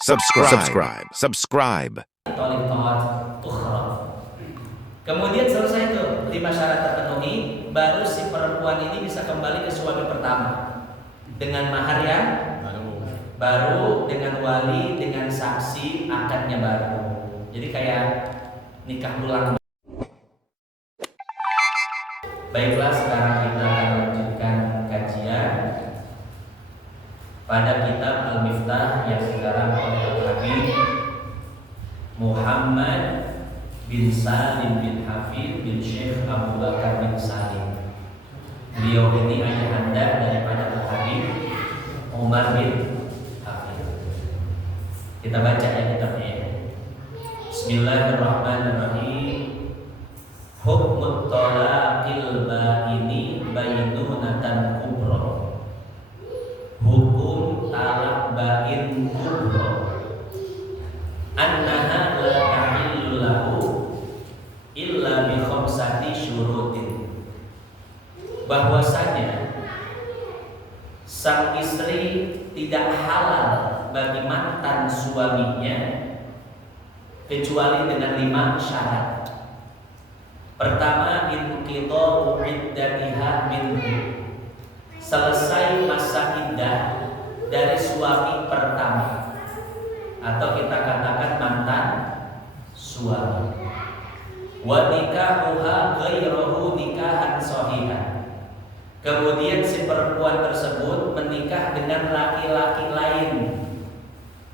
Subscribe. Kemudian selesai itu 5 syarat terpenuhi, baru si perempuan ini bisa kembali ke suami pertama dengan mahar yang baru, dengan wali, dengan saksi, akadnya baru. Jadi kayak nikah ulang. Baiklah, sekarang kita akan lanjutkan kajian pada kitab Al-Miftah yang sekarang oleh Habib Muhammad bin Salim bin Hafid bin Syekh Abu Bakar bin Salim. Beliau ini ayahanda daripada Habib Umar bin Hafid. Kita baca ya kitabnya. Bismillahirrahmanirrahim. Hukmut talaqil ba'ini bainunatan kubra. Hukum talak ba'in kubra. Annaha la tahillu lahu illa bi khamsati syurutin. Bahwasanya sang istri tidak halal bagi mantan suaminya kecuali dengan 5 syarat. Pertama, inqidha'u iddatiha minhu. Selesai masa iddah dari suami pertama, atau kita katakan mantan suami. Wa nikahuha ghairuhu nikahan shahihan. Kemudian si perempuan tersebut menikah dengan laki-laki lain,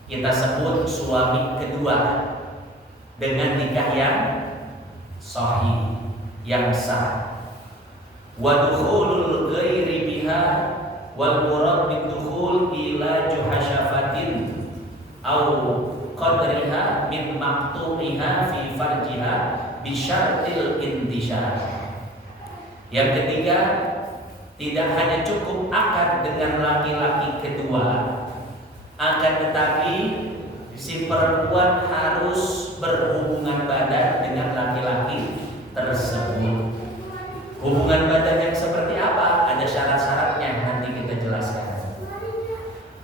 kita sebut suami kedua, dengan nikah yang sahih, yang sah. Wa dukhulul ghairi biha wal murad bidukhul ila juhasyafatin au qadriha min maqtu'iha fi farjiha bi syartil intishar. Yang ketiga, tidak hanya cukup akad dengan laki-laki kedua, akan tetapi si perempuan harus berhubungan badan dengan laki-laki tersebut. Hubungan badan yang seperti apa? Ada syarat-syaratnya, nanti kita jelaskan.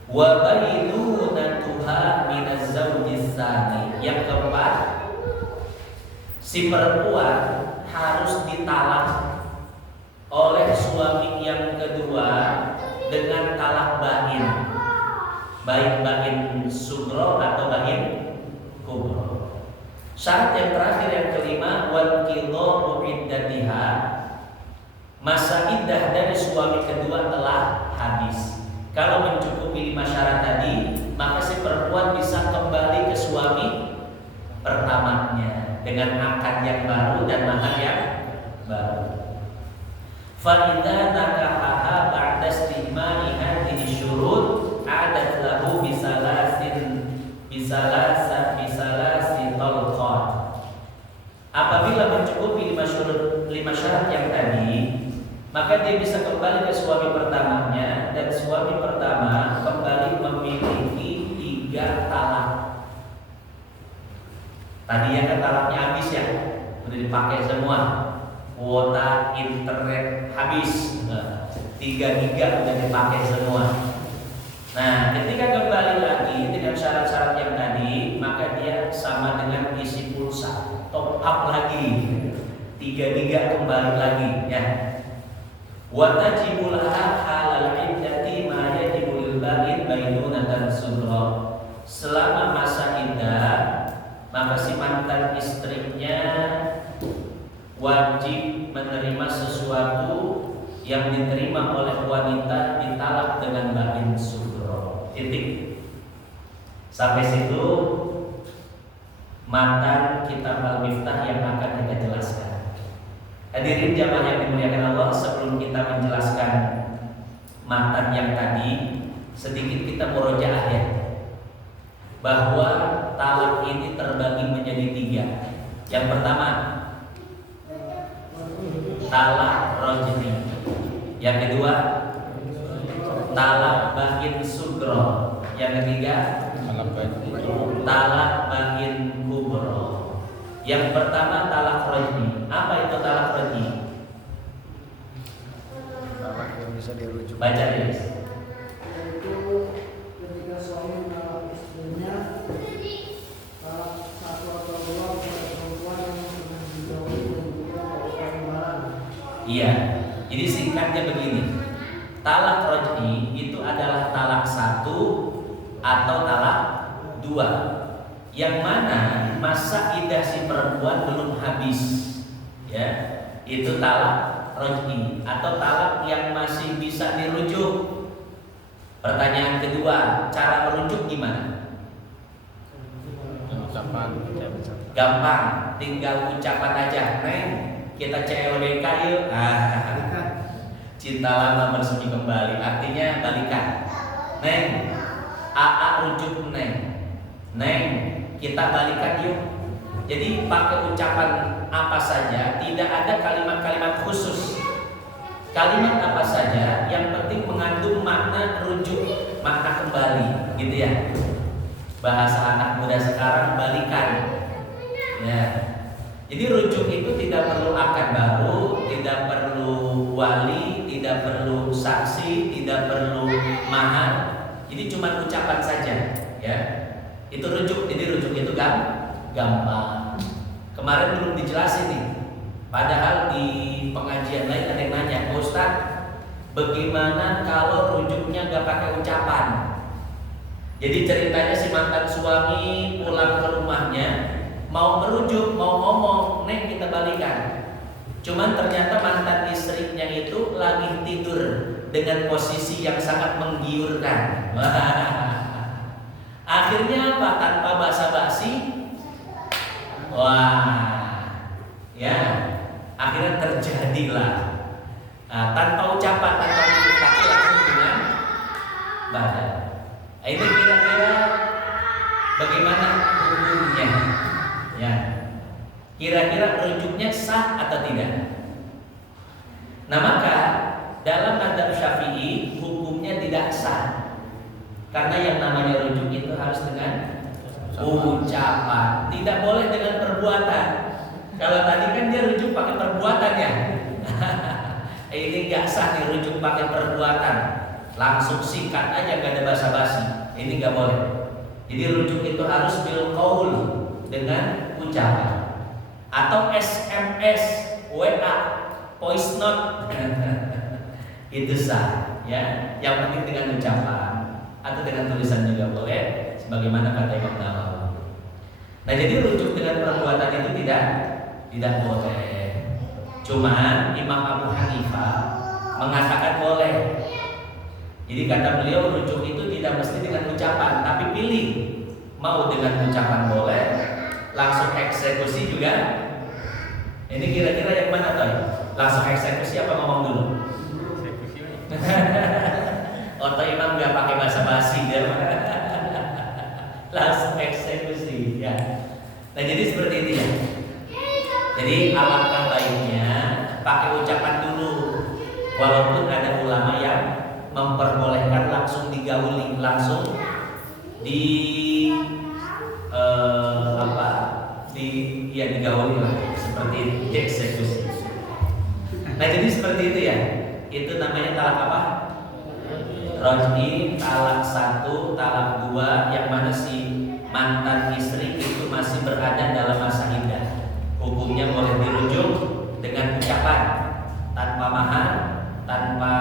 Wa bainunatuha minaz zawjis tsani. Yang keempat, si perempuan harus ditalak oleh suami yang kedua dengan talak bain, baik bain sugro atau bain kubro. Syarat yang terakhir yang kelima, wal qidha'u iddatiha. Masa iddah dari suami kedua telah habis. Kalau mencukupi 5 syarat tadi, maka si perempuan bisa kembali ke suami pertamanya dengan akad yang baru dan mahar yang baru. Fa idza nakahaha ba'da istimai hadhihi syurut adat lahu bisalasi talqat. Apabila mencukupi 5 syarat yang tadi, maka dia bisa kembali ke suami pertamanya, dan suami pertama kembali memiliki 3 talak. Tadi yang kan talaknya habis ya, udah dipakai semua, kuota internet habis, 3 giga udah dipakai semua. Nah, ketika kembali lagi dengan syarat-syarat yang tadi, maka dia sama dengan isi pulsa, top up lagi, 3 giga kembali lagi ya. Wa tajibu laha halal iddati ma yajibu lil ba'in bainunatan sughra. Selama masa iddah, maka si mantan istrinya wajib menerima sesuatu yang diterima oleh wanita ditalak dengan bain sugro. Titik. Sampai situ matan kitab Al-Miftah yang akan kita jelaskan. Hadirin jamaah yang dimuliakan Allah, sebelum kita menjelaskan matan yang tadi, sedikit kita murojaah ya, bahwa talak ini terbagi menjadi 3. Yang pertama, talak rajmi. Yang kedua, talak bain sugro. Yang ketiga, talak bain kubro. Yang pertama talak rajmi. Apa itu talak rajmi? Talak yang bisa dirujuk. Baca ya. Itu ketika suami menolak istrinya Iya. Jadi singkatnya begini. Talak roj'i itu adalah talak 1 atau talak 2. Yang mana masa iddah si perempuan belum habis. Ya. Itu talak roj'i atau talak yang masih bisa dirujuk. Pertanyaan kedua, cara merujuk gimana? Gampang, tinggal ucapan aja. Neng, kita CLBK yuk. Cinta lama bersemi kembali, artinya balikan. Neng, AA rujuk Neng. Neng, kita balikan yuk. Jadi pakai ucapan apa saja, tidak ada kalimat-kalimat khusus. Kalimat apa saja, yang penting mengandung makna rujuk, makna kembali, gitu ya. Bahasa anak muda sekarang balikan. Ya. Jadi rujuk itu tidak perlu akad baru, tidak perlu wali, tidak perlu saksi, tidak perlu mahar. Jadi cuma ucapan saja, ya. Itu rujuk. Jadi rujuk itu gampang. Kemarin belum dijelasin nih. Padahal di pengajian lain ada yang nanya, Ustaz, bagaimana kalau rujuknya gak pakai ucapan? Jadi ceritanya si mantan suami pulang ke rumahnya, mau merujuk, mau ngomong, Neng kita balikan. Cuman ternyata mantan istrinya itu lagi tidur dengan posisi yang sangat menggiurkan. Akhirnya apa? Tanpa basa-basi, ya, akhirnya terjadilah tanpa ucapan, tanpa rujuk kaki langsung dengan badan. Ini kira-kira bagaimana hukumnya? Ya, kira-kira rujuknya sah atau tidak? Nah maka dalam mazhab Syafi'i hukumnya tidak sah, karena yang namanya rujuk itu harus dengan ucapan, tidak boleh dengan perbuatan. Kalau tadi kan dia rujuk pakai perbuatan ya. Ini gak sah nih rujuk pakai perbuatan. Langsung sikat aja, gak ada basa-basi. Ini gak boleh. Jadi rujuk itu harus bil qaul, dengan ucapan. Atau SMS, WA, voice note. Itu sah, ya. Yang penting dengan ucapan atau dengan tulisan juga boleh, sebagaimana kata Imam Nawawi. Nah, jadi rujuk dengan perbuatan itu tidak boleh. Cuman Imam Abu Hanifah mengatakan boleh. Jadi kata beliau rujuk itu tidak mesti dengan ucapan, tapi pilih. Mau dengan ucapan boleh, langsung eksekusi juga. Ini kira-kira yang mana toh? Langsung eksekusi apa ngomong dulu? Atau imam nggak pakai basa-basi dia langsung eksekusi ya. Nah jadi seperti itu ya. Jadi alangkah baiknya pakai ucapan dulu. Walaupun ada ulama yang memperbolehkan langsung digauli, langsung digauli lah, seperti itu, dieksekusi. Nah jadi seperti itu ya. Itu namanya talak apa? Roj'i, talak 1, talak 2, yang mana si mantan istri itu masih berada dalam masa iddah. Hukumnya boleh dirujuk dengan ucapan, tanpa mahar, tanpa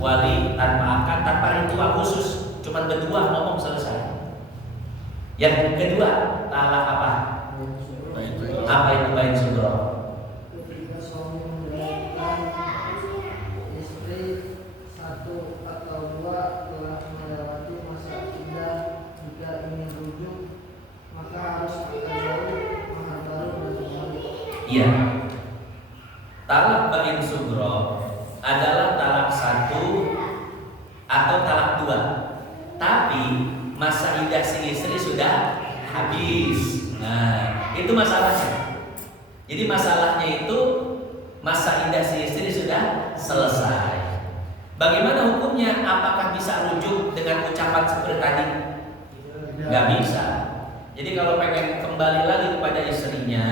wali, tanpa akad, tanpa ritual khusus, cuma berdua ngomong selesai. Yang kedua, talak apa? Apa itu bain sugro? Iya. Talak bain sugro adalah talak 1 atau talak 2. Tapi masa iddah si istri sudah habis. Nah, itu masalahnya. Jadi masalahnya itu masa iddah si istri sudah selesai. Bagaimana hukumnya? Apakah bisa rujuk dengan ucapan seperti tadi? Gak bisa. Jadi kalau pengen kembali lagi kepada istrinya,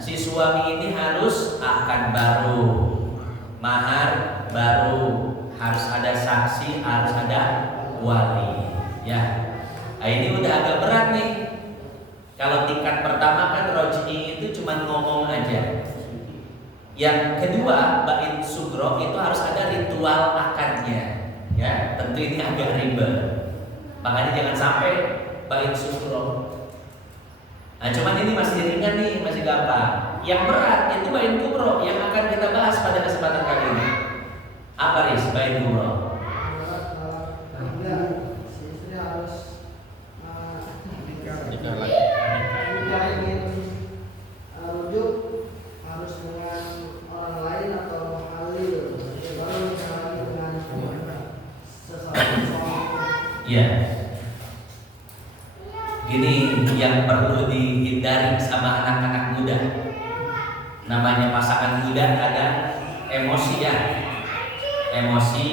si suami ini harus akad baru, mahar baru, harus ada saksi, harus ada wali. Ya, nah, ini udah agak berat nih. Kalau tingkat pertama kan roj'i itu cuma ngomong aja. Yang kedua, bait sugro itu harus ada ritual akadnya. Ya, tentu ini agak ribet. Makanya jangan sampai bait sugro. Nah, cuman ini masih ringan nih, masih gampang. Yang berat itu bait kubro yang akan kita bahas pada kesempatan kali ini. Apa Riz bait kubro? Ya, gini yang perlu dihindari sama anak-anak muda. Namanya pasangan muda ada emosi ya, emosi,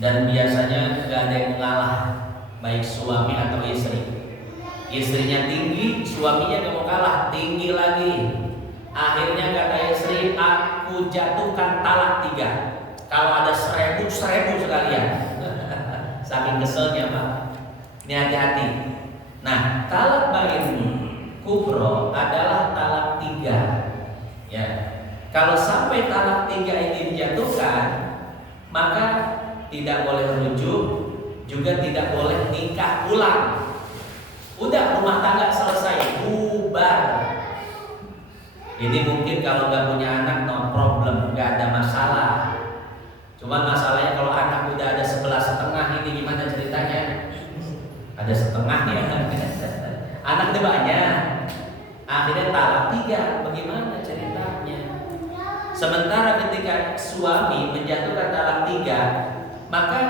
dan biasanya gak ada yang mengalah, baik suami atau istri. Istrinya tinggi, suaminya gak mau kalah, tinggi lagi. Akhirnya kata istri, aku jatuhkan talak 3. Kalau ada 1000 sekalian. Saking keselnya Pak. Ini hati-hati. Nah, talak bait kubro adalah talak 3. Ya. Kalau sampai talak 3 ini dijatuhkan, maka tidak boleh rujuk, juga tidak boleh nikah ulang. Udah, rumah tangga selesai, bubar. Ini mungkin kalau nggak punya anak no problem, nggak ada masalah. Cuma masalahnya kalau anak udah ada 11,5 ini gimana ceritanya? Ada setengah ya. Anaknya banyak. Akhirnya talak 3, bagaimana ceritanya? Sementara ketika suami menjatuhkan talak 3, maka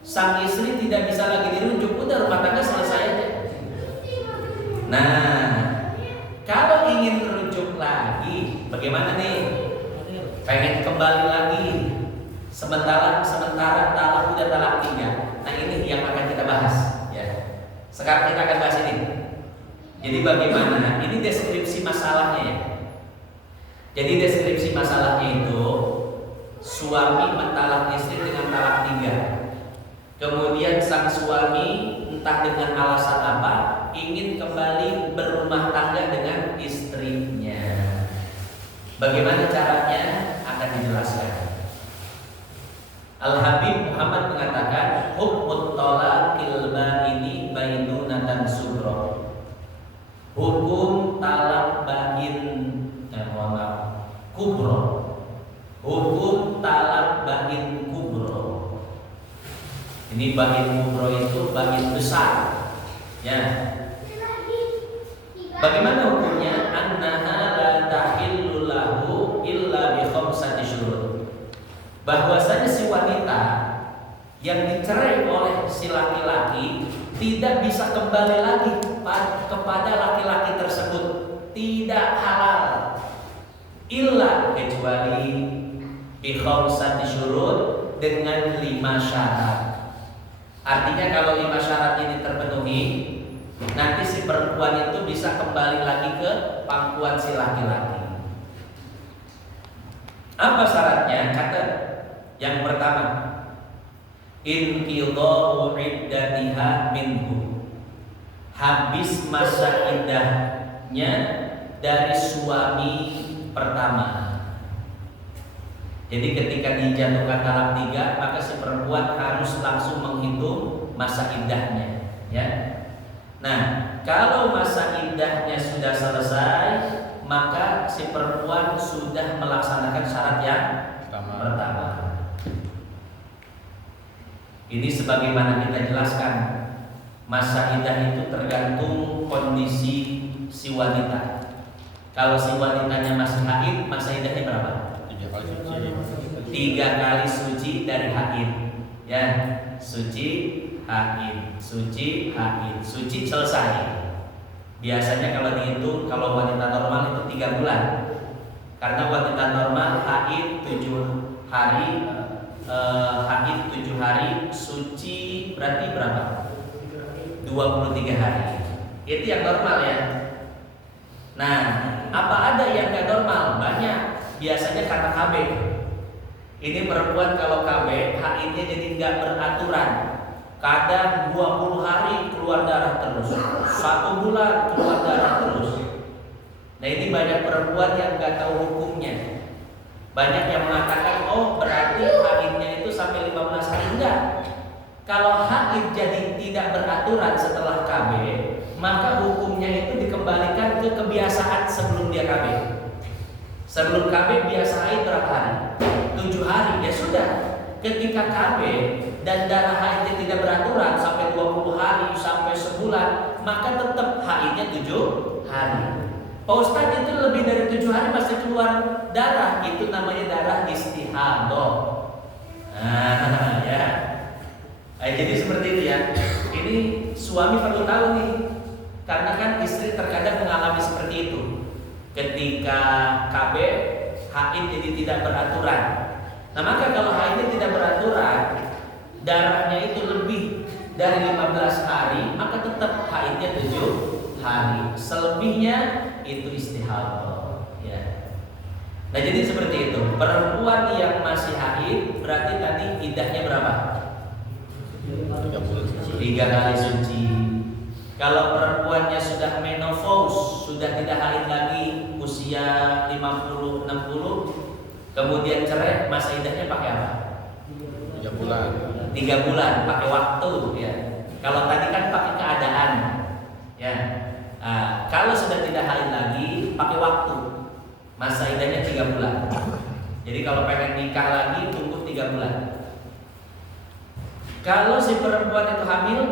sang istri tidak bisa lagi dirujuk, udah rumah tangga selesai aja. Nah, kalau ingin rujuk lagi, bagaimana nih? Pengen kembali lagi? Sementara talak udah talak 3. Nah, ini yang akan kita bahas. Ya. Sekarang kita akan bahas ini. Jadi bagaimana? Ini deskripsi masalahnya ya. Jadi deskripsi masalahnya itu suami mentalak istri dengan talak 3. Kemudian sang suami entah dengan alasan apa ingin kembali berumah tangga dengan istrinya. Bagaimana caranya akan dijelaskan. Al-Habib Muhammad mengatakan hukmut talaqil ba'ini bainunatan sugro. Hukum talak bain kubro. Hukum talak bain kubro. Ini bain kubro itu bain besar. Ya. Bagaimana hukumnya? Annaha la tahillu lahu illa bi khamsati syurut. Bahwasanya si wanita yang dicerai oleh si laki-laki tidak bisa kembali lagi kepada laki-laki tersebut, tidak halal illa kecuali bi khamsati syurut, dengan 5 syarat. Artinya kalau 5 syarat ini terpenuhi, nanti si perempuan itu bisa kembali lagi ke pangkuan si laki-laki. Apa syaratnya? Kata yang pertama, inqidha'u iddatiha minhu. Habis masa iddahnya dari suami pertama. Jadi ketika dijatuhkan talak 3, maka si perempuan harus langsung menghitung masa iddahnya, ya. Nah, kalau masa iddahnya sudah selesai, maka si perempuan sudah melaksanakan syarat yang pertama. Ini sebagaimana kita jelaskan, masa iddah itu tergantung kondisi si wanita. Kalau si wanitanya masih haid, masa iddahnya berapa? 3 kali suci dari haid. Ya, suci, haid, suci, haid, suci selesai. Biasanya kalau dihitung, kalau wanita normal itu 3 bulan. Karena wanita normal haid 7 hari, haid 7 hari, suci berarti berapa? 23 hari. Itu yang normal ya. Nah, apa ada yang gak normal? Banyak. Biasanya karena KB. Ini perempuan kalau KB, haidnya jadi gak beraturan. Kadang 20 hari keluar darah terus, 1 bulan keluar darah terus. Nah ini banyak perempuan yang nggak tahu hukumnya. Banyak yang mengatakan, oh berarti haidnya itu sampai 15 hari. Enggak. Kalau haid jadi tidak beraturan setelah KB, maka hukumnya itu dikembalikan ke kebiasaan sebelum dia KB. Sebelum KB biasa haid berapa hari? 7 hari. Ya sudah. Ketika KB dan darah haidnya tidak beraturan sampai 20 hari, sampai sebulan, maka tetap haidnya 7 hari. Pak Ustadz, itu lebih dari 7 hari masih keluar darah, itu namanya darah istihadah. Nah, ya. Jadi seperti itu ya. Ini suami perlu tahu nih, karena kan istri terkadang mengalami seperti itu. Ketika KB, haid jadi tidak beraturan. Nah maka kalau haidnya tidak beraturan, darahnya itu lebih dari 15 hari, maka tetap haidnya 7 hari. Selebihnya itu istihadah ya. Nah jadi seperti itu. Perempuan yang masih haid berarti tadi iddahnya berapa? 3 kali suci. Kalau perempuannya sudah menopause, sudah tidak haid lagi, usia 50-60, kemudian cerai, masa iddahnya pakai apa? 3 bulan. 3 bulan, pakai waktu ya. Kalau tadi kan pakai keadaan ya. Kalau sudah tidak haid lagi, pakai waktu. Masa iddahnya 3 bulan. Jadi kalau pengen nikah lagi, tunggu 3 bulan. Kalau si perempuan itu hamil,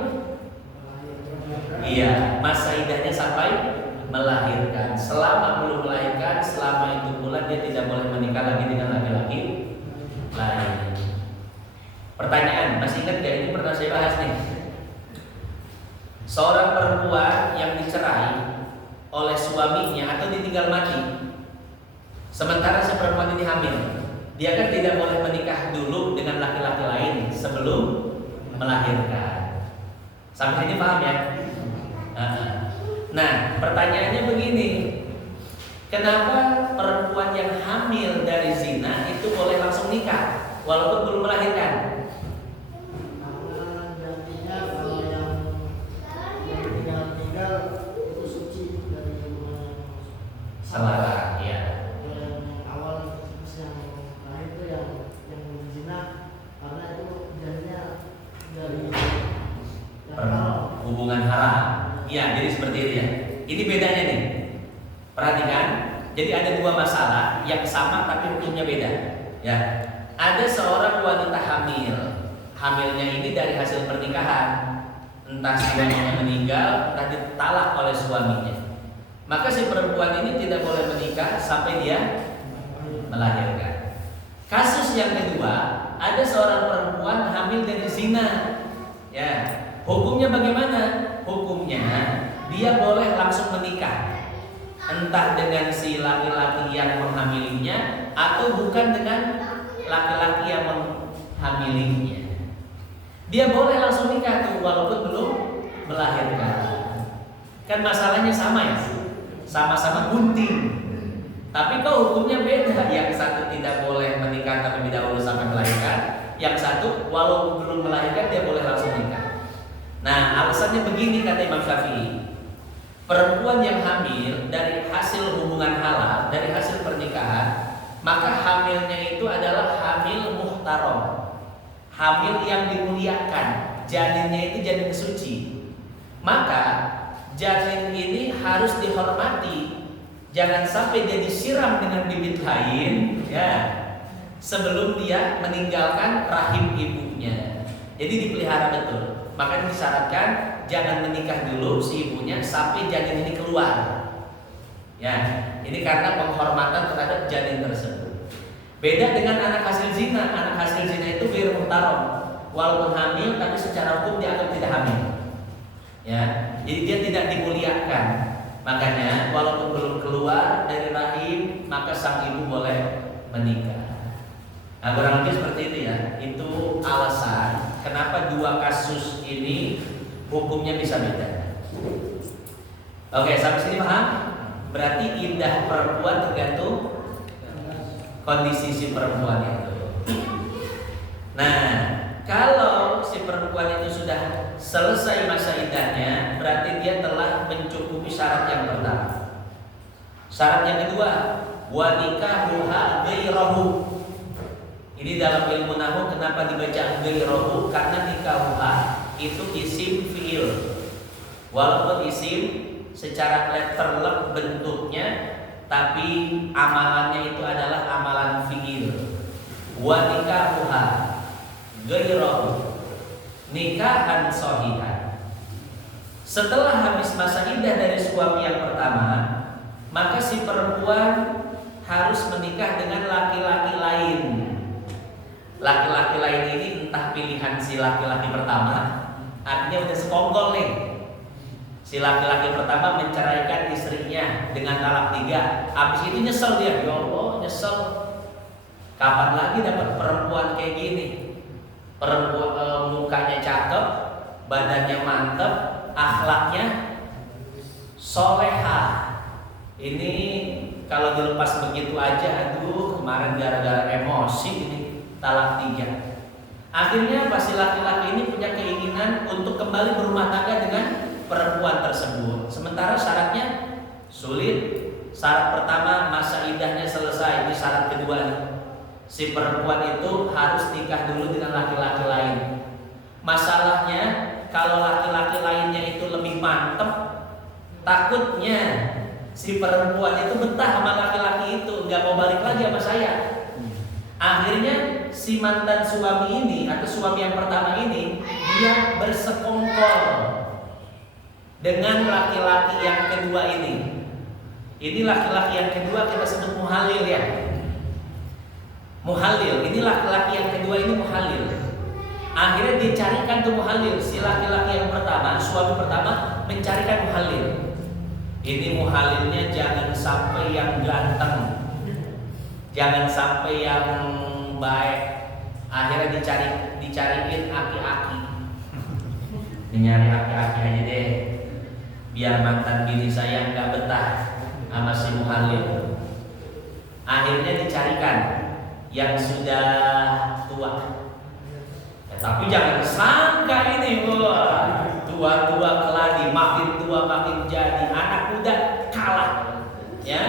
iya, masa iddahnya sampai melahirkan. Selama belum melahirkan, selama itu bulan dia tidak boleh menikah lagi dengan laki-laki lain. Pertanyaan, masih ingat gak? Ini pernah saya bahas nih. Seorang perempuan yang dicerai oleh suaminya atau ditinggal mati, sementara si perempuan ini hamil, dia kan tidak boleh menikah dulu dengan laki-laki lain sebelum melahirkan. Sampai sini paham ya? Nah, pertanyaannya begini, kenapa perempuan yang hamil dari zina itu boleh langsung nikah walaupun belum melahirkan? Karena gantinya kalau yang tinggal itu suci dari Selarang, ya. yang awal terus yang terakhir itu yang zina, karena itu jadinya dari Hubungan haram. Iya, jadi seperti itu ya. Ini bedanya nih. Perhatikan. Jadi ada 2 masalah yang sama tapi hukumnya beda. Ya. Ada seorang wanita hamil. Hamilnya ini dari hasil pernikahan. Entah suaminya meninggal, entah ditalak oleh suaminya. Maka si perempuan ini tidak boleh menikah sampai dia melahirkan. Kasus yang kedua, ada seorang perempuan hamil dari zina. Ya. Hukumnya bagaimana? Hukumnya dia boleh langsung menikah, entah dengan si laki-laki yang menghamilinya atau bukan dengan laki-laki yang menghamilinya. Dia boleh langsung nikah tuh walaupun belum melahirkan. Kan masalahnya sama ya, sama-sama gunting. Tapi kok hukumnya beda? Yang satu tidak boleh menikah terlebih dahulu sampai melahirkan, yang satu walaupun belum melahirkan dia boleh langsung nikah. Nah, alasannya begini kata Imam Syafi'i. Perempuan yang hamil dari hasil hubungan halal, dari hasil pernikahan, maka hamilnya itu adalah hamil muhtaram, hamil yang dimuliakan. Janinnya itu janin suci. Maka janin ini harus dihormati. Jangan sampai dia disiram dengan bibit lain, ya, sebelum dia meninggalkan rahim ibunya. Jadi dipelihara betul. Maka disyaratkan jangan menikah dulu si ibunya sampai janin ini keluar. Ya, ini karena penghormatan terhadap janin tersebut. Beda dengan anak hasil zina. Anak hasil zina itu ghairu muhtaram. Walaupun hamil tapi secara hukum dianggap tidak hamil. Ya, jadi dia tidak dimuliakan. Makanya walaupun belum keluar dari rahim, maka sang ibu boleh menikah. Nah, kurang lebih seperti itu ya. Itu alasan kenapa 2 kasus ini hukumnya bisa beda. Oke, sampai sini paham? Berarti iddah perempuan tergantung kondisi si perempuan itu. Nah, kalau si perempuan itu sudah selesai masa iddahnya, berarti dia telah mencukupi syarat yang pertama. Syarat yang kedua, wa nikahuha ghairahu. Ini dalam ilmu nahwu kenapa dibaca ghairahu? Karena nikahuha itu isim fiil. Walaupun isim secara letterlek bentuknya, tapi amalannya itu adalah amalan fiil. Wa nikahuha ghairahu nikahan shahihan. Setelah habis masa iddah dari suami yang pertama, maka si perempuan harus menikah dengan laki-laki lain. Laki-laki lain ini entah pilihan si laki-laki pertama, artinya udah sekongkol nih. Si laki-laki pertama menceraikan istrinya dengan talak 3. Habis itu nyesel dia, ya Allah nyesel. Kapan lagi dapat perempuan kayak gini? Perempuan mukanya cakep, badannya mantep, akhlaknya soleha. Ini kalau dilepas begitu aja, aduh kemarin gara-gara emosi ini talak 3. Akhirnya pasti laki-laki ini punya keinginan untuk kembali berumah tangga dengan perempuan tersebut. Sementara syaratnya sulit. Syarat pertama masa iddahnya selesai, ini syarat kedua nih. Si perempuan itu harus nikah dulu dengan laki-laki lain. Masalahnya kalau laki-laki lainnya itu lebih mantep, takutnya si perempuan itu betah sama laki-laki itu, nggak mau balik lagi sama saya. Akhirnya si mantan suami ini atau suami yang pertama ini dia bersekongkol dengan laki-laki yang kedua ini. Ini laki-laki yang kedua kita sebut muhalil ya. Muhalil, ini laki-laki yang kedua ini muhalil. Akhirnya dicarikan tuh muhalil. Si laki-laki yang pertama, suami pertama mencarikan muhalil. Ini muhalilnya jangan sampai yang ganteng, jangan sampai yang baik. Akhirnya dicariin aki-aki. Nyari aki-aki aja deh, biar mantan bini saya nggak betah sama si muhalil. Akhirnya dicarikan yang sudah tua. Ya, tapi jangan sangka ini wah, tua-tua keladi, makin tua makin jadi. Anak muda kalah. Ya,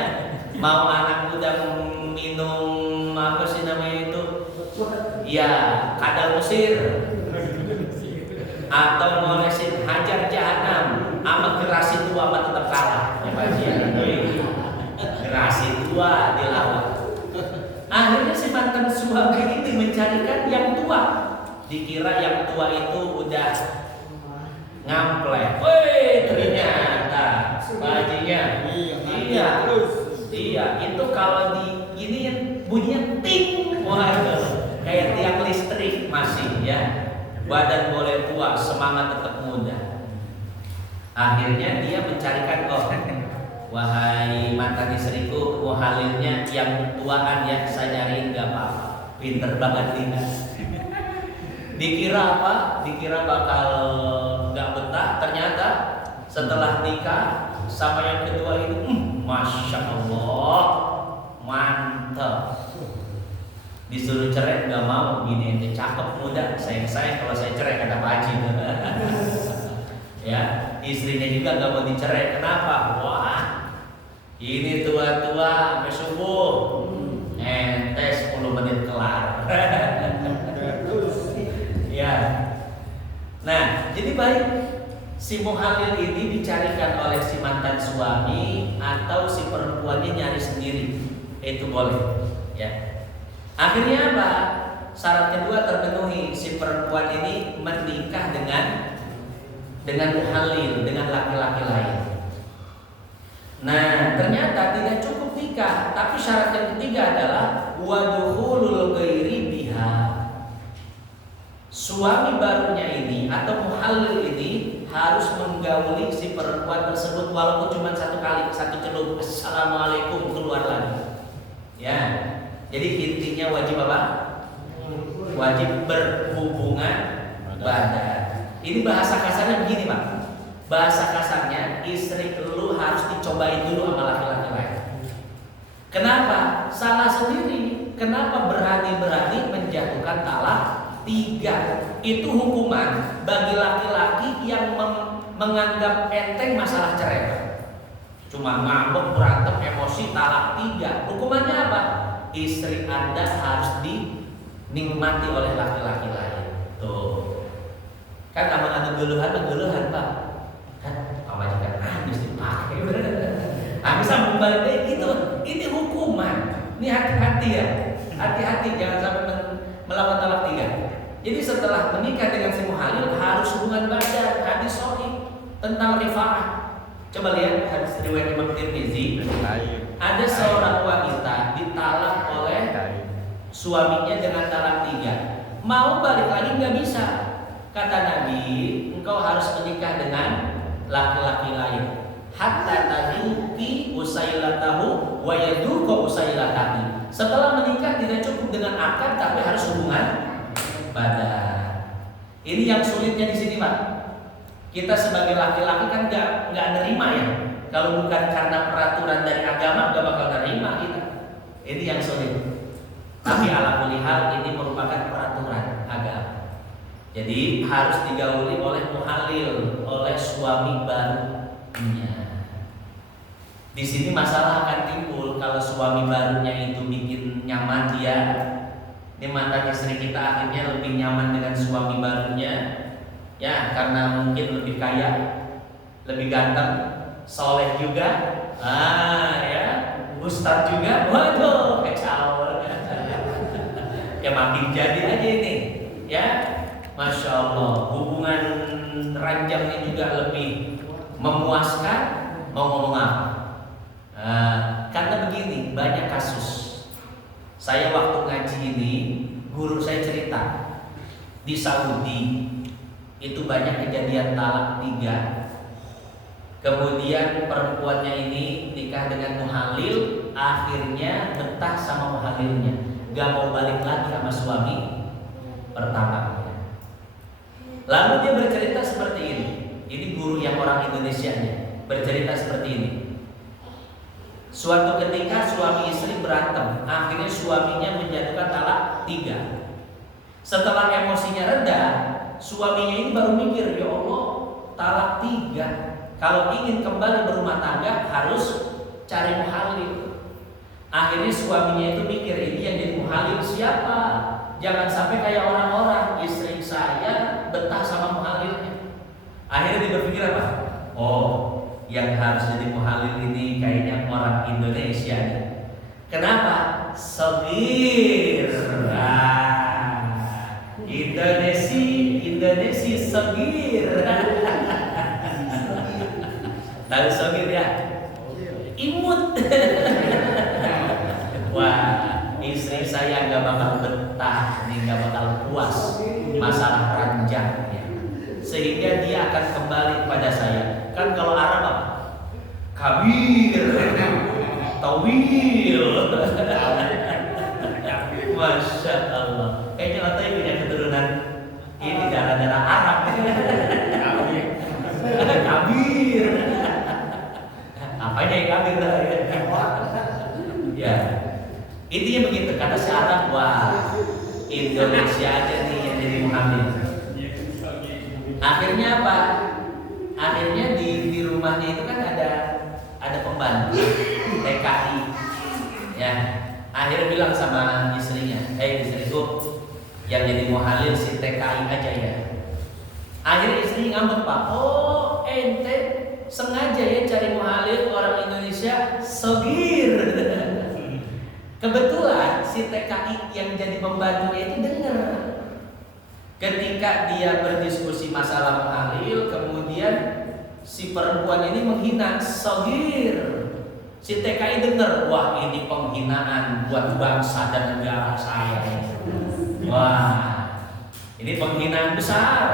mau anak muda minum apa sih namanya itu? Ya, kadal Mesir. Atau ngolesin hajar jahanam, sama gerasi tua mah tetap kalah. Ya, gerasi tua dilawan. Akhirnya si mantan suami ini mencarikan yang tua. Dikira yang tua itu udah ngamplek. Woi, ternyata bajinya. Iya, itu kalau di ini bunyinya ting. Wah, kayak tiang listrik masih ya. Badan boleh tua, semangat tetap muda. Akhirnya dia mencarikan wahai mantan istriku, muhalilnya yang tuaan ya, saya nyariin gak apa-apa. Pinter banget dia. Dikira apa? Dikira bakal gak betah. Ternyata setelah nikah sama yang kedua itu, masya Allah, mantap. Disuruh cerai gak mau, bini ente cakep muda, sayang kalau saya cerai kata Pak Haji. Ya, istrinya juga gak mau dicerai. Kenapa? Wah, ini tua-tua sampai subuh, ente 10 menit kelar. Ya. Nah, jadi baik si muhalil ini dicarikan oleh si mantan suami atau si perempuannya nyari sendiri, itu boleh. Ya. Akhirnya apa? Syarat kedua terpenuhi, si perempuan ini menikah dengan muhalil, dengan laki-laki lain. Nah, ternyata tidak cukup nikah, tapi syarat yang ketiga adalah waduhulul ghairi biha. Suami barunya ini atau muhalil ini harus menggauli si perempuan tersebut walaupun cuma satu kali, satu celup, assalamualaikum, keluar lagi. Ya. Jadi intinya wajib apa? Wajib berhubungan badan. Ini bahasa kasarnya begini Pak. Bahasa kasarnya istri lu harus dicobain dulu sama laki-laki lain. Kenapa? Salah sendiri. Kenapa berani-berani menjatuhkan talak 3? Itu hukuman bagi laki-laki yang menganggap enteng masalah cerai. cuma ngambek, berantem, emosi, talak 3. Hukumannya apa? Istri Anda harus dinikmati oleh laki-laki lain. Tuh. Kan aman ada geluhan Pak. Kan pamajikan habis dipakai. Habis sambung balik deh gitu. Ini hukuman. Ini hati-hati ya. Hati-hati jangan sampai melakukan talak 3. Jadi setelah menikah dengan si muhalil harus hubungan badan. Hadis sahih tentang rifa'ah. Coba lihat hadis riwayat Imam Tirmizi. Ada seorang wanita ditalak oleh suaminya dengan talak 3. Mau balik lagi nggak bisa. Kata Nabi, engkau harus menikah dengan laki-laki lain. Hatta taduki usailatahu wa yaduka usailataki. Setelah menikah tidak cukup dengan akad, tapi harus hubungan badan. Ini yang sulitnya di sini, Pak. Kita sebagai laki-laki kan nggak nerima ya. Kalau bukan karena peraturan dari agama nggak bakal nerima kita. Ini yang sulit. Tapi ala kulli hal ini merupakan peraturan agama. Jadi harus digauli oleh muhalil, oleh suami barunya. Di sini masalah akan timbul kalau suami barunya itu bikin nyaman dia. Ini mantan istri kita akhirnya lebih nyaman dengan suami barunya. Ya, karena mungkin lebih kaya, lebih ganteng, soleh juga, ya, ustadz juga, waduh, kacau. Ya makin jadi aja ini, ya, masya Allah, hubungan ranjangnya juga lebih memuaskan. Mau ngomong apa? Karena begini, banyak kasus. Saya waktu ngaji ini, guru saya cerita di Saudi. Itu banyak kejadian talak 3. Kemudian perempuannya ini nikah dengan muhalil, akhirnya betah sama muhalilnya, gak mau balik lagi sama suami pertamanya. Lalu dia bercerita seperti ini. Ini guru yang orang Indonesianya bercerita seperti ini. Suatu ketika suami istri berantem, akhirnya suaminya menjatuhkan talak 3. Setelah emosinya reda, suaminya ini baru mikir, ya Allah, talak 3. Kalau ingin kembali berumah tangga harus cari muhalil. Akhirnya suaminya itu mikir, ini yang jadi muhalil siapa? Jangan sampai kayak orang-orang, istri saya betah sama muhalilnya. Akhirnya dia berpikir apa? Oh, yang harus jadi muhalil ini kayaknya orang Indonesia nih. Kenapa? Sagir. Indonesia sagir. Tahu sagir ya? Imut. Wah, istri saya nggak bakal betah, nih nggak bakal puas masalah ranjang ya. Sehingga dia akan kembali kepada saya. Kan kalau Arab apa? Kabir, tawil. Masya Allah. Kayaknya Otoy punya keturunan ini darah-darah Arab. Kabir. Apanya yang kabir ya. Intinya begitu. Kata si Arab, wah Indonesia aja nih yang jadi muhamil. Akhirnya apa? Akhirnya di rumahnya itu kan ada pembantu TKI. Ya. Akhirnya bilang sama istrinya, istriku yang jadi muhalil si TKI aja ya. Akhirnya istrinya ngambek, Pak. Oh, ente sengaja ya cari muhalil orang Indonesia sagir. Kebetulan si TKI yang jadi pembantunya itu dengar. Ketika dia berdiskusi masalah muhalil, kemudian si perempuan ini menghina sagir. Si TKI dengar, wah ini penghinaan buat bangsa dan negara saya. Wah, ini penghinaan besar.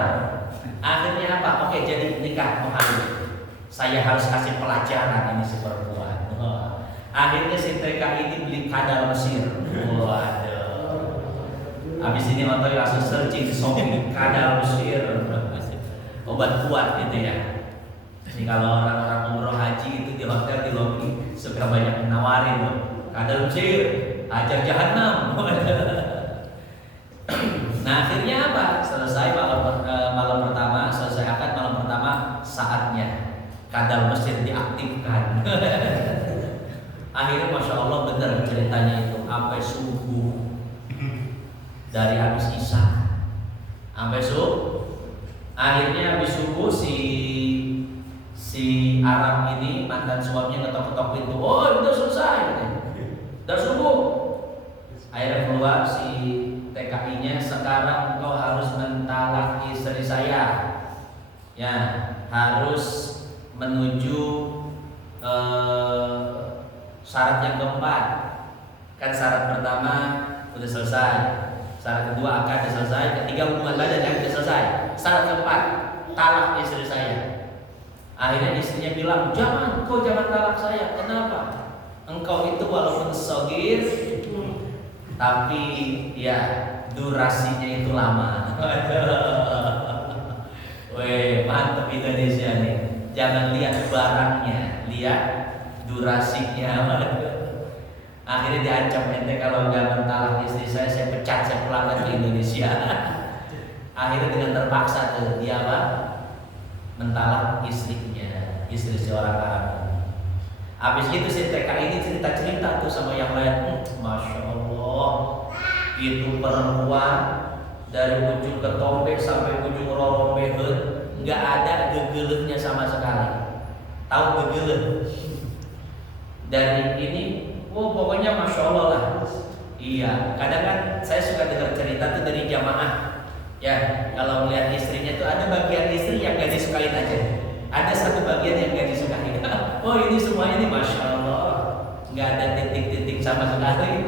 Akhirnya apa? Oke, jadi nikah muhalil. Saya harus kasih pelajaran ini si perempuan. Akhirnya si TKI ini beli kadal Mesir. Waduh. Habis ini Otoy langsung searching shopping kadal Mesir. Obat kuat gitu ya. Jadi kalau orang-orang umroh haji itu di hotel di lobby suka banyak menawarin loh. Kadal Mesir, ajar jahanam. Nah akhirnya apa? Selesai malam pertama, selesai akad malam pertama saatnya kadal mesin diaktifkan. Akhirnya masya Allah benar ceritanya itu sampai subuh, dari habis isya sampai subuh. Akhirnya habis subuh si Arab ini mantan suaminya ngetok-ketok pintu. Oh udah selesai, udah subuh. Akhirnya keluar si TKI-nya, sekarang engkau harus mentalak istri saya, ya harus menuju syarat yang keempat. Kan syarat pertama udah selesai, syarat kedua akad udah selesai, ketiga hubungan badan yang udah selesai, syarat keempat talak istri saya. Akhirnya istrinya bilang, jangan, kau jangan talak saya. Kenapa? Engkau itu walaupun sogir, tapi ya durasinya itu lama. Weh, mantep Indonesia nih. Jangan lihat barangnya, lihat durasinya. Akhirnya diancam, ente kalau nggak mentalak istri saya pecat, saya pulangkan ke Indonesia. Akhirnya dengan terpaksa tuh dia apa? Mentalak istrinya, istri seorang Arab. Habis itu si TK ini cerita-cerita tuh sama yang lain. Masya Allah, itu perempuan dari ujung ketombe sampai ujung rorombeheun nggak ada gegelehnya sama sekali. Tahu gegeleh? Dari ini, oh pokoknya masya Allah lah. Iya, kadang kan saya suka dengar cerita tuh dari jamaah. Ya, kalau melihat istrinya tuh ada bagian istri yang gak disukain aja. Ada satu bagian yang gak disukai. Oh ini semuanya nih masya Allah, nggak ada titik-titik sama sekali.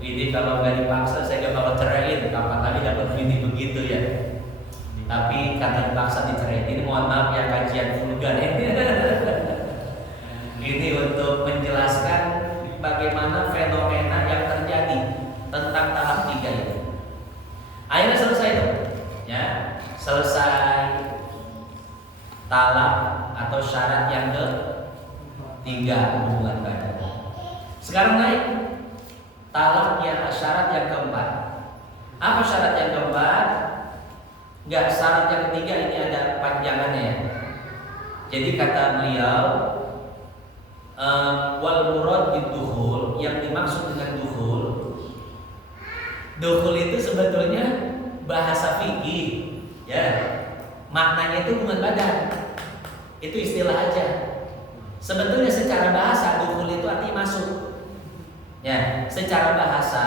Ini kalau nggak dipaksa saya gak bakal ceraiin. Kapan tadi dapat bini begitu ya. Tapi karena dipaksa diceraiin. Ini mohon maaf ya kajian vulgar ini. Ini untuk menjelaskan bagaimana fenomena yang terjadi tentang talak tiga itu. Akhirnya selesai tuh, ya selesai talak atau syarat yang ketiga hubungan badan. Sekarang naik talak yang syarat yang keempat. Apa syarat yang keempat? Enggak, syarat yang ketiga ini ada panjangannya ya. Jadi kata beliau wal murad bidukhul, yang dimaksud dengan dukhul itu sebetulnya bahasa fikih ya. Maknanya itu hubungan badan. Itu istilah aja. Sebetulnya secara bahasa dukhul itu artinya masuk. Ya, secara bahasa,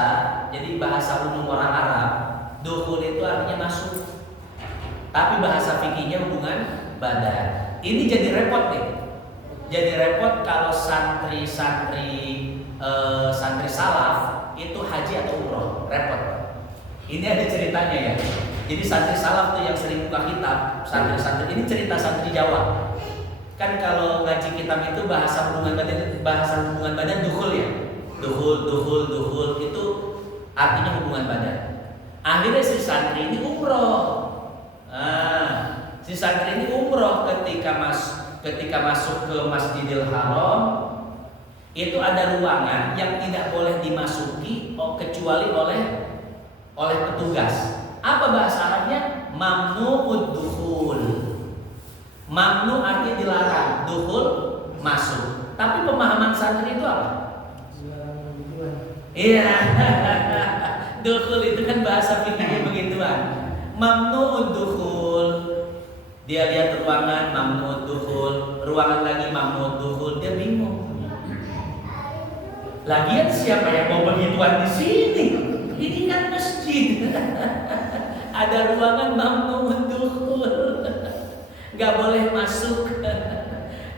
jadi bahasa umum orang Arab, dukhul itu artinya masuk. Tapi bahasa fikihnya hubungan badan. Ini jadi repot nih. Jadi repot kalau santri salaf itu haji atau umroh, repot. Ini ada ceritanya ya. Jadi santri salaf tuh yang sering buka kitab, santri-santri ini cerita santri Jawa. Kan kalau ngaji kitab itu bahasa hubungan badan dukhul ya. Dukhul itu artinya hubungan badan. Akhirnya si santri ini umroh. Si santri ini umroh ketika masuk ke Masjidil Haram, itu ada ruangan yang tidak boleh dimasuki kecuali oleh petugas. Apa bahasa Arabnya? Mamnu'ud dukhul. Mamnu artinya dilarang, dukhul masuk. Tapi pemahaman santri itu apa? Iya. Dukhul itu kan bahasa fikihnya begituan. Mamnu'ud dukhul. Dia lihat ruangan mamnu'ud dukhul, ruangan lagi mamnu'ud dukhul, dia bingung. Lagian siapa yang mau begituan di sini? Ini kan masjid. Ada ruangan mamnu'ud dukhul, nggak boleh masuk.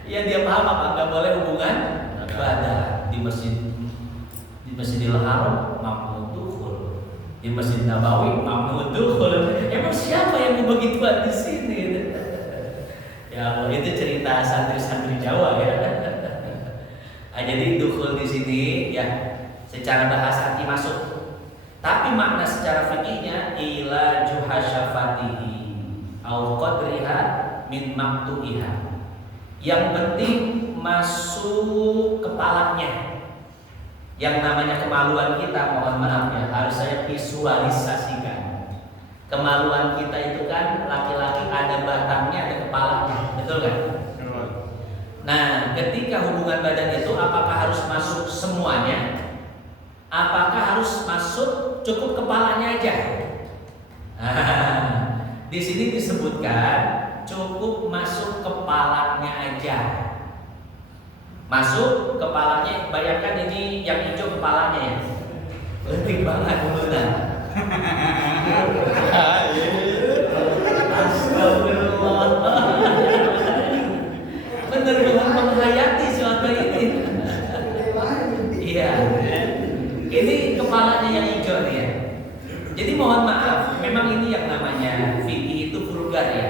Ya dia paham apa? Nggak boleh hubungan badan di Masjidil Haram mamnu'ud dukhul, di Masjid Nabawi mamnu'ud dukhul. Emang siapa yang mau begituan di sini? Ya Allah, itu cerita santri-santri Jawa ya. Jadi dukhul di sini ya secara bahasa arti masuk. Tapi makna secara fikihnya ila juhasyafatihi au qadriha min maqtu'iha. Yang penting masuk kepalanya. Yang namanya kemaluan kita, mohon maaf ya, harus saya visualisasikan. Kemaluan kita itu kan laki-laki ada batangnya, ada kepalanya, betul kan? ketika hubungan badan itu apakah harus masuk semuanya? Apakah harus masuk cukup kepalanya aja? Di sini disebutkan cukup masuk kepalanya aja. Masuk kepalanya, bayangkan ini yang hijau kepalanya ya. Penting banget mulutnya. Astagfirullah. Benar-benar menghayati suatu ini. Iya. Ini kepalanya yang hijau nih ya. Jadi mohon maaf, memang ini yang namanya fikih itu vulgar ya.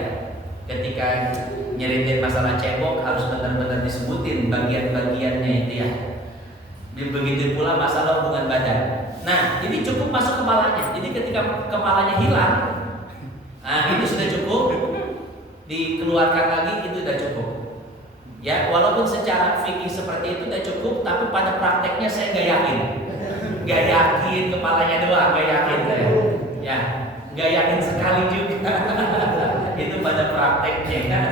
Ketika nyeritain masalah cebok harus benar-benar disebutin bagian-bagiannya itu ya. Begitu pula masalah hubungan badan. Nah, ini cukup masuk kepalanya. Jadi ketika kepalanya hilang, nah ini sudah cukup. Dikeluarkan lagi itu sudah cukup. Ya, walaupun secara fikih seperti itu sudah cukup, tapi pada prakteknya saya nggak yakin. Nggak yakin kepalanya doang, nggak yakin saya. Ya, nggak yakin sekali juga. Itu pada prakteknya.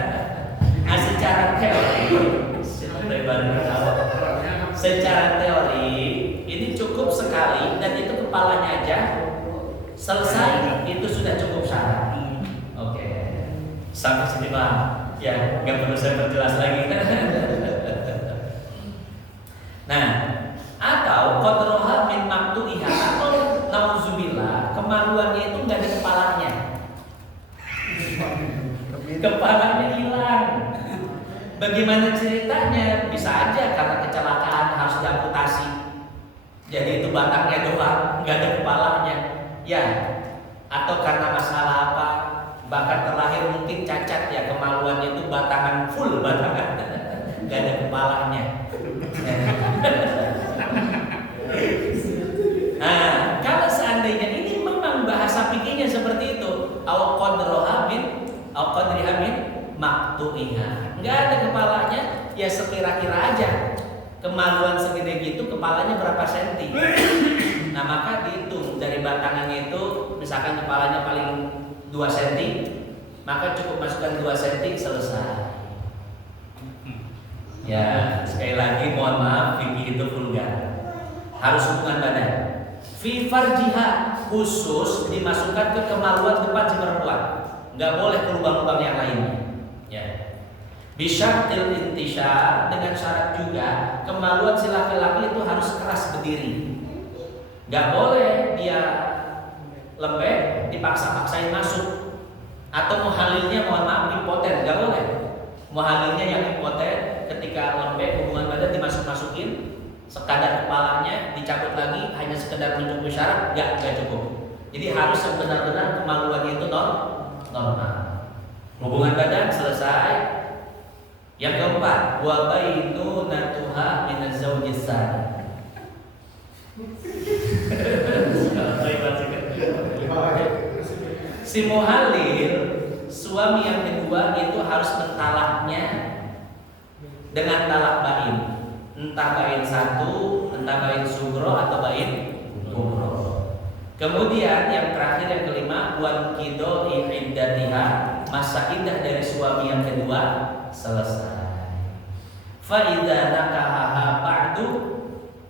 Nah, secara teori, secara teori ini cukup sekali dan itu kepalanya aja selesai, itu sudah cukup syarat. Oke, sampai sini Pak. Ya, nggak perlu saya perjelas lagi. Nah, atau qadroha min maktu'iha, atau nauzubillah kemaluannya itu nggak ada kepalanya. Kepalanya hilang. Bagaimana ceritanya? Bisa aja karena kecelakaan harus diamputasi. Jadi itu batangnya doang, nggak ada kepalanya. Ya, atau karena masalah apa? Bahkan terlahir mungkin cacat ya, kemaluannya itu batangan full batangan, nggak ada kepalanya. Nah, kalau seandainya ini memang bahasa fikihnya seperti itu, au qadriha min maktu'iha, nggak ada kepalanya, ya sekira-kira aja. Kemaluan segede gitu, kepalanya berapa senti? Nah, maka dihitung dari batangannya itu, misalkan kepalanya paling 2 cm, maka cukup masukkan 2 cm, selesai. Ya, sekali lagi mohon maaf, fikih itu vulgar. Harus hubungan badan. Fi farjiha, khusus dimasukkan ke kemaluan depan si perempuan. Nggak boleh ke lubang-lubang yang lainnya. Ya. Bisyartil intishar, dengan syarat juga kemaluan si laki-laki itu harus keras berdiri. Nggak boleh dia lembek dipaksa-paksain masuk. Atau muhalilnya mohon maaf impoten, nggak boleh. Muhalilnya yang impoten ketika lembek hubungan badan dimasuk-masukin, sekadar kepalanya dicabut lagi hanya sekedar mencukupi syarat, nggak cukup. Jadi harus benar-benar kemaluannya itu normal. Hubungan badan selesai. Yang keempat, wa bainunatuha minaz zawjis tsani. Si muhalil, suami yang kedua itu harus mentalaknya dengan talak bain. Entah bain 1, entah bain sugro atau bain kubro. Kemudian yang terakhir, yang kelima, wan kido iddatiha, masa iddah dari suami yang kedua selesai. Fa idza nakahaha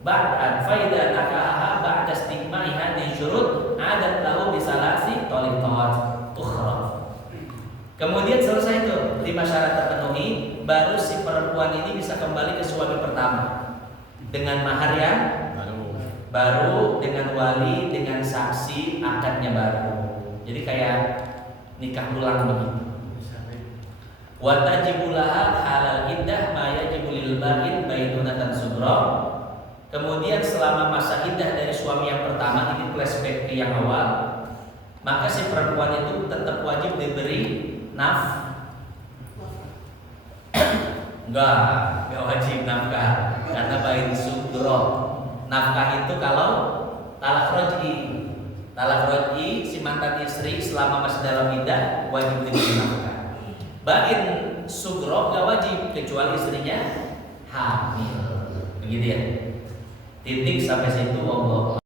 ba'da istigma'iha min syurut adat lahu bisalasi toliqat ukhra. Kemudian selesai itu 5 syarat terpenuhi, baru si perempuan ini bisa kembali ke suami pertama dengan mahar yang baru, dengan wali, dengan saksi, akadnya baru. Jadi kayak nikah ulang begitu. Wa tajibu laha halal iddah ma yajibu lil ba'in bainunatan sughra. Kemudian selama masa iddah dari suami yang pertama, ini flashback ke yang awal, maka si perempuan itu tetap wajib diberi enggak wajib nafkah, karena bain sughra. Nafkah itu kalau talak roj'i si mantan istri selama masih dalam iddah wajib diberi nafkah. Bain sugro gak wajib kecuali istrinya hamil. Begitu ya. Titik sampai situ. Allah